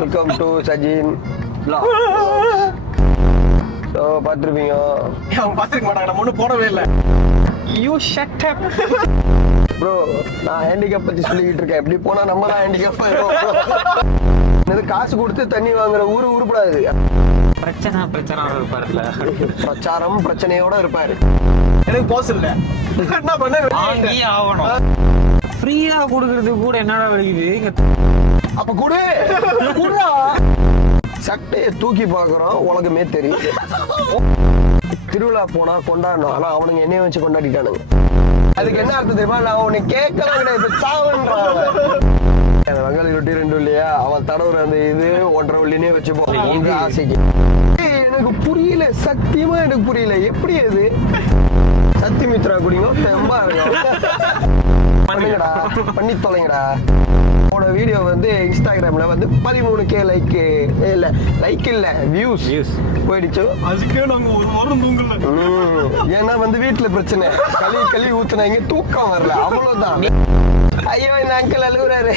Welcome to Sajin. So பார்த்துருப்பீங்க. அவங்க பார்த்துருக்க மாட்டாங்க, நம்ம ஒன்றும் போடவே இல்லை. You shut up bro. நான் ஹேண்டிகேப் பற்றி சொல்லிக்கிட்டு இருக்கேன். எப்படி போனால் நம்ம தான் ஹேண்டிகேப் ஆயிடும். இது காசு கொடுத்து தண்ணி வாங்குற ஊரு உருப்படாது. பிரச்சனை இருப்பாருல்ல, பிரச்சாரம் பிரச்சனையோட இருப்பாரு. எனக்கு போஸ் இல்லை, என்ன பண்ண ஆகணும். ஃப்ரீயா கொடுக்கறதுக்கு கூட என்னடா வலிக்குது. அப்ப கூட சட்டையை தூக்கி பாக்குறோம், உலகமே தெரியும். திருவிழா போனா கொண்டாடணும், ஆனா அவனுங்க என்னைய வச்சு கொண்டாடிட்டானுங்க. அதுக்கு என்ன அர்த்தம் தெரியுமா? நான் உன்னை கேட்கலாம் கிடையாது, சாவன்றான். வெங்காளி ரொட்டி 2 இல்லையா, அவன் தடவுற அந்த இது 1.5 வெள்ளினே வச்சுப்போம் உங்க ஆசைக்கு. எனக்கு புரியல, சத்தியமா எனக்கு புரியல. எப்படி அது சத்தி மித்ரா குடிங்க தெம்பா பண்ணுங்கடா, பண்ணி தொலைங்கடா. உன்னோட வீடியோ வந்து இன்ஸ்டாகிராம்ல வந்து 13K லைக் இல்ல, லைக் இல்ல, வியூஸ் போயிடுச்சு. அதுக்கே நாங்க ஒரு வாரம் தூங்கல. ஏன்னா வந்து வீட்டுல பிரச்சனை, களி ஊத்துனாங்க, தூக்கம் வரல, அவ்வளவுதான். ஐயோ இந்த அங்கிள் அழுகுறாரு.